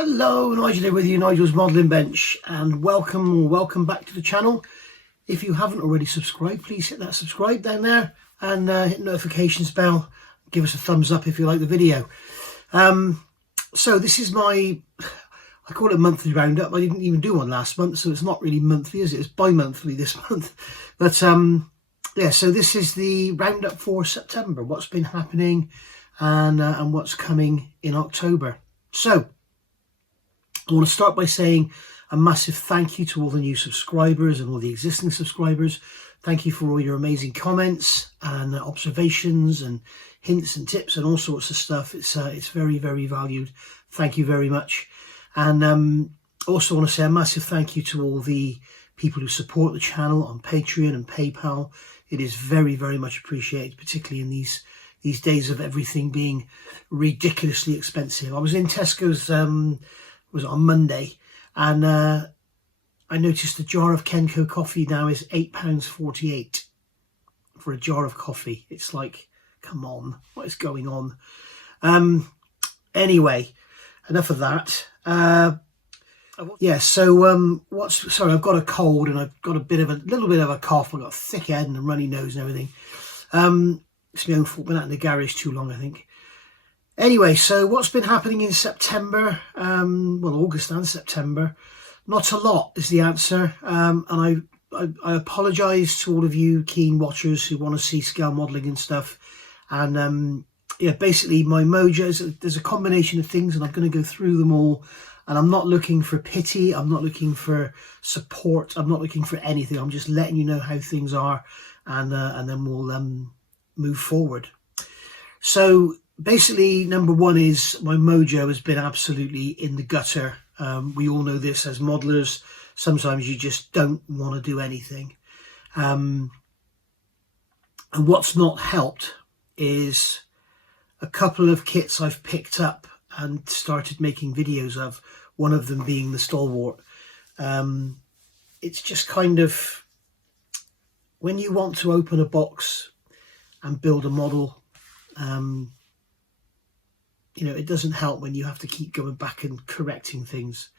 Hello, Nigel here with you, Nigel's Modelling Bench, and welcome back to the channel. If you haven't already subscribed, please hit that subscribe down there and hit the notifications bell. Give us a thumbs up if you like the video. So this is I call it monthly roundup. I didn't even do one last month, so it's not really monthly, is it? It's bi-monthly this month. But yeah, so this is the roundup for September, what's been happening and what's coming in October. So I want to start by saying a massive thank you to all the new subscribers and all the existing subscribers. Thank you for all your amazing comments and observations and hints and tips and all sorts of stuff. It's very, very valued. Thank you very much. And also want to say a massive thank you to all the people who support the channel on Patreon and PayPal. It is very, very much appreciated, particularly in these days of everything being ridiculously expensive. I was in Tesco's was on Monday, and I noticed a jar of Kenco coffee now is £8.48 for a jar of coffee. It's like, come on, what is going on? Anyway, enough of that. Yeah, so sorry, I've got a cold and I've got a little bit of a cough. I've got a thick head and a runny nose and everything. It's my own fault. Been out in the garage too long, I think. Anyway, so what's been happening in September? Well, August and September. Not a lot is the answer. And I apologise to all of you keen watchers who want to see scale modelling and stuff. And yeah, basically my mojo, there's a combination of things and I'm going to go through them all. And I'm not looking for pity. I'm not looking for support. I'm not looking for anything. I'm just letting you know how things are. And then we'll move forward. So basically, number one is my mojo has been absolutely in the gutter. We all know this as modelers. Sometimes you just don't want to do anything. And what's not helped is a couple of kits I've picked up and started making videos of, one of them being the Stalwart. It's just kind of, when you want to open a box and build a model, you know, it doesn't help when you have to keep going back and correcting things.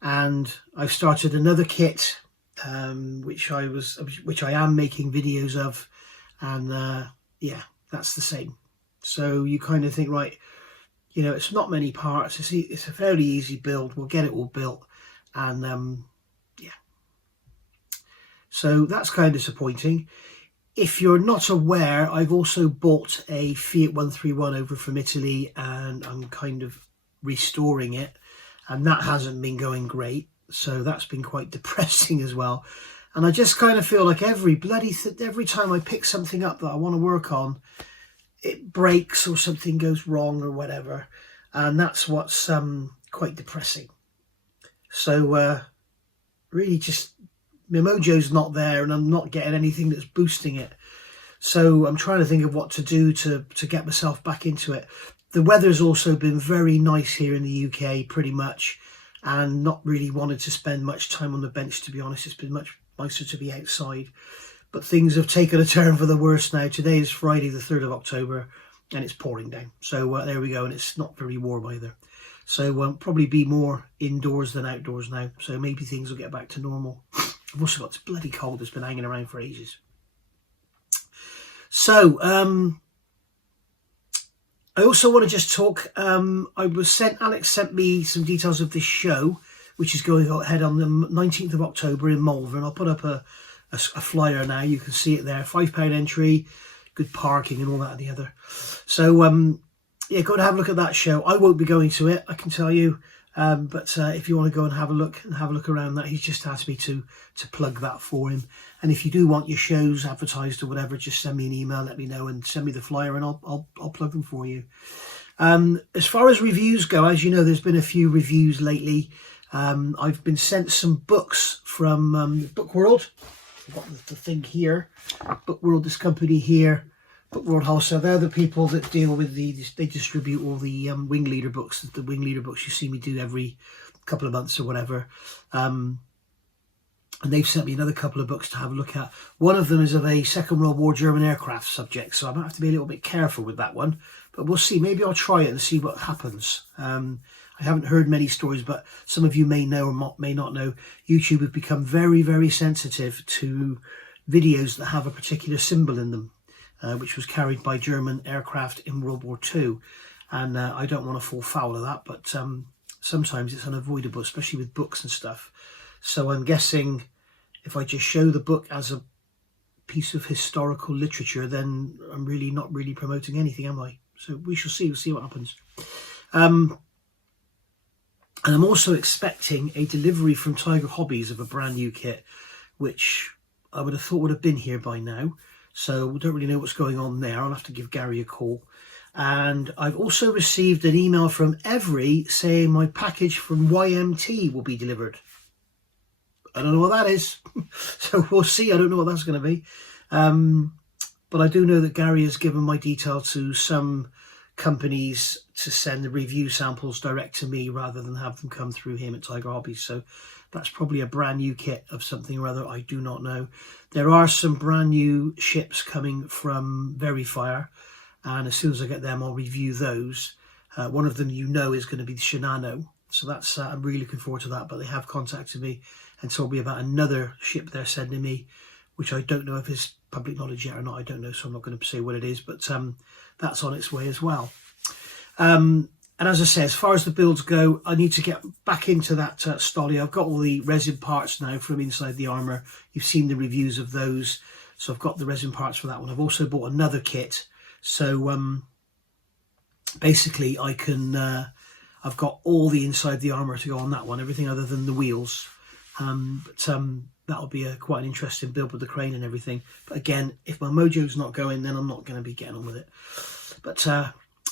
And I've started another kit, which I am making videos of, and yeah, that's the same. So you kind of think, right, you know, it's not many parts. It's a fairly easy build. We'll get it all built, and yeah. So that's kind of disappointing. If you're not aware, I've also bought a Fiat 131 over from Italy and I'm kind of restoring it, and that hasn't been going great, so that's been quite depressing as well. And I just kind of feel like every time I pick something up that I want to work on, it breaks or something goes wrong or whatever, and that's what's quite depressing. So really just my mojo's not there and I'm not getting anything that's boosting it. So I'm trying to think of what to do to get myself back into it. The weather's also been very nice here in the UK, pretty much, and not really wanted to spend much time on the bench, to be honest. It's been much nicer to be outside. But things have taken a turn for the worse now. Today is Friday the 3rd of October and it's pouring down. So there we go, and it's not very warm either. So probably be more indoors than outdoors now. So maybe things will get back to normal. I've also got this bloody cold that's been hanging around for ages. So, I also want to just talk, Alex sent me some details of this show, which is going ahead on the 19th of October in Malvern. I'll put up a flyer now. You can see it there. £5 entry, good parking and all that and the other. So, yeah, go and have a look at that show. I won't be going to it, I can tell you. But if you want to go and have a look around that, he's just asked me to plug that for him. And if you do want your shows advertised or whatever, just send me an email, let me know, and send me the flyer, and I'll plug them for you. As far as reviews go, as you know, there's been a few reviews lately. I've been sent some books from Book World. I've got the thing here, Book World, this company here. Book World Wholesale, they're the people that deal with they distribute all the wing leader books, the wing leader books you see me do every couple of months or whatever. And they've sent me another couple of books to have a look at. One of them is of a Second World War German aircraft subject, so I might have to be a little bit careful with that one, but we'll see. Maybe I'll try it and see what happens. I haven't heard many stories, but some of you may know or may not know, YouTube have become very, very sensitive to videos that have a particular symbol in them, which was carried by German aircraft in World War II. And I don't want to fall foul of that, but sometimes it's unavoidable, especially with books and stuff. So I'm guessing if I just show the book as a piece of historical literature, then I'm really not really promoting anything, am I? So we shall see. We'll see what happens. And I'm also expecting a delivery from Tiger Hobbies of a brand new kit, which I would have thought would have been here by now. So we don't really know what's going on there. I'll have to give Gary a call. And I've also received an email from Every saying my package from YMT will be delivered. I don't know what that is. So we'll see. I don't know what that's going to be. But I do know that Gary has given my detail to some companies to send the review samples direct to me rather than have them come through him at Tiger Hobbies. So that's probably a brand new kit of something or other. I do not know. There are some brand new ships coming from Verifier, and as soon as I get them, I'll review those. One of them, is going to be the Shinano. So that's I'm really looking forward to that. But they have contacted me and told me about another ship they're sending me, which I don't know if it's public knowledge yet or not. I don't know, so I'm not going to say what it is, but that's on its way as well. And as I say, as far as the builds go, I need to get back into that Stolly. I've got all the resin parts now from inside the armour. You've seen the reviews of those, so I've got the resin parts for that one. I've also bought another kit, so basically I can I've got all the inside the armour to go on that one, everything other than the wheels. That'll be quite an interesting build with the crane and everything. But again, if my mojo's not going, then I'm not going to be getting on with it. But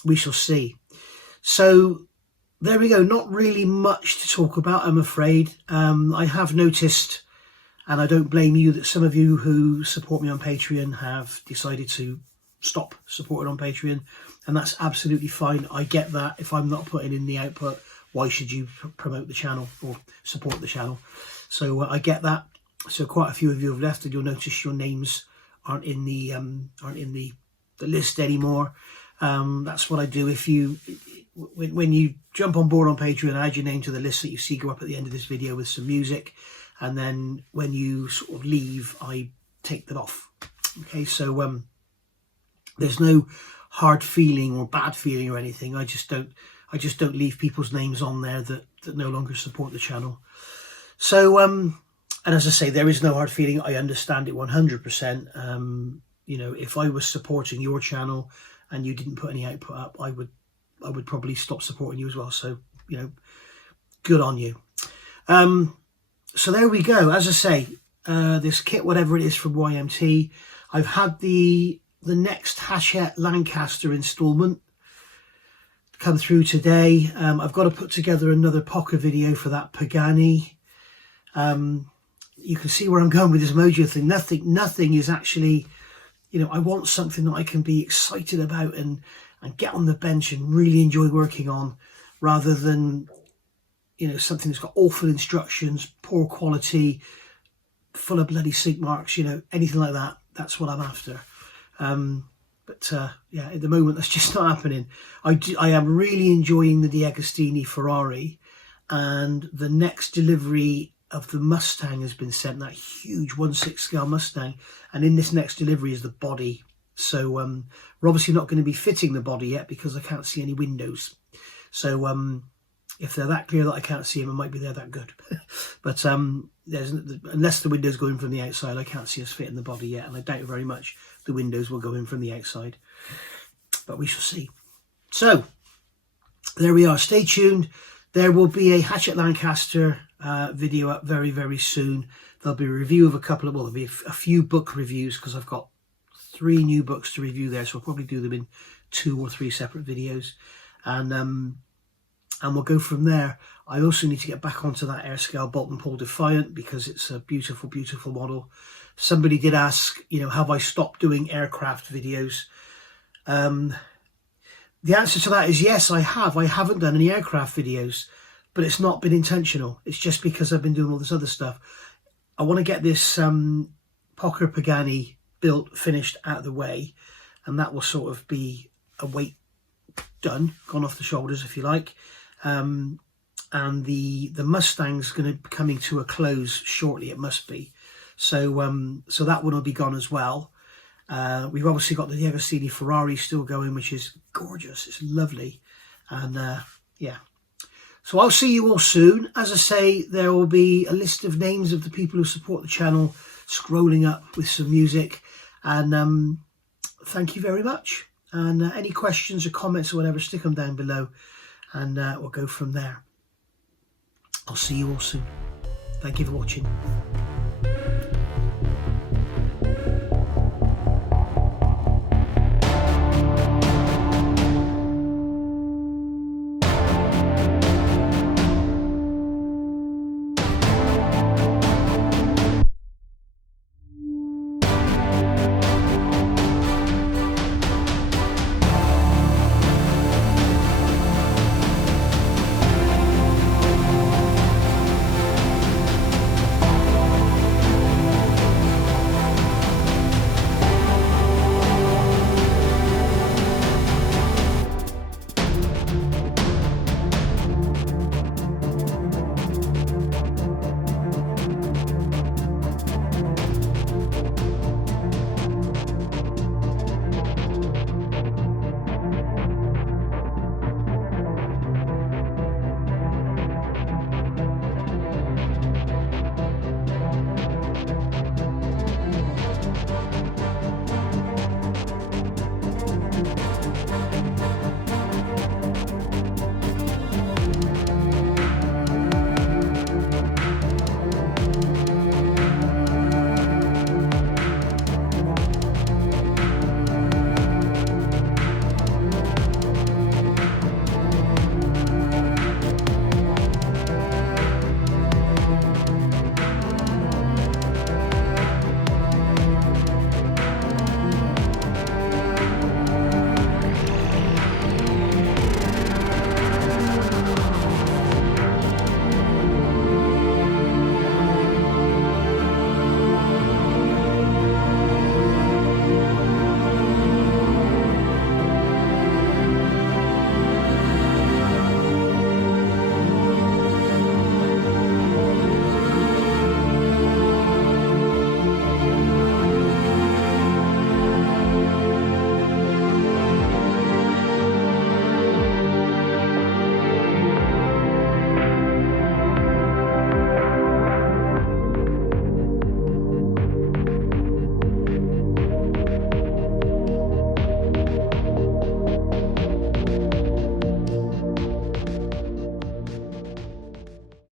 we shall see. So there we go. Not really much to talk about, I'm afraid. I have noticed, and I don't blame you, that some of you who support me on Patreon have decided to stop supporting on Patreon, and that's absolutely fine. I get that. If I'm not putting in the output, why should you promote the channel or support the channel? So I get that. So quite a few of you have left, and you'll notice your names aren't in the list anymore. That's what I do. If you when you jump on board on Patreon, I add your name to the list that you see go up at the end of this video with some music, and then when you sort of leave, I take them off. Okay, so there's no hard feeling or bad feeling or anything. I just don't leave people's names on there that no longer support the channel. So and as I say, there is no hard feeling. I understand it 100%. You know, if I was supporting your channel and you didn't put any output up, I would probably stop supporting you as well. So, you know, good on you. So there we go. As I say, this kit, whatever it is from YMT, I've had the next Hachette Lancaster installment come through today. I've got to put together another poker video for that Pagani. You can see where I'm going with this mojo thing. Nothing is actually, you know, I want something that I can be excited about and get on the bench and really enjoy working on, rather than, you know, something that's got awful instructions, poor quality, full of bloody sink marks, you know, anything like that. That's what I'm after. But yeah, at the moment, that's just not happening. I am really enjoying the D'Agostini Ferrari, and the next delivery of the Mustang has been sent, that huge 1/6 scale Mustang, and in this next delivery is the body. So we're obviously not going to be fitting the body yet because I can't see any windows. So if they're that clear that I can't see them, it might be they're that good. But unless the windows go in from the outside, I can't see us fitting the body yet, and I doubt very much the windows will go in from the outside. But we shall see. So there we are. Stay tuned. There will be a Hachette Lancaster video up very, very soon. There'll be a review of there'll be a few book reviews, because I've got 3 new books to review there, so I'll probably do them in 2 or 3 separate videos, and we'll go from there. I also need to get back onto that Airscale Bolt and Paul Defiant, because it's a beautiful, beautiful model. Somebody did ask, you know, have I stopped doing aircraft videos? The answer to that is yes, I have. I haven't done any aircraft videos, but it's not been intentional. It's just because I've been doing all this other stuff. I want to get this Poker Pagani built, finished, out of the way, and that will sort of be a weight done, gone off the shoulders, if you like. and the Mustang's going to be coming to a close shortly. It must be. So so that one will be gone as well. We've obviously got the Agostini Ferrari still going, which is gorgeous. It's lovely, and yeah. So I'll see you all soon. As I say, there will be a list of names of the people who support the channel scrolling up with some music, and thank you very much. And any questions or comments or whatever, stick them down below, and we'll go from there. I'll see you all soon. Thank you for watching.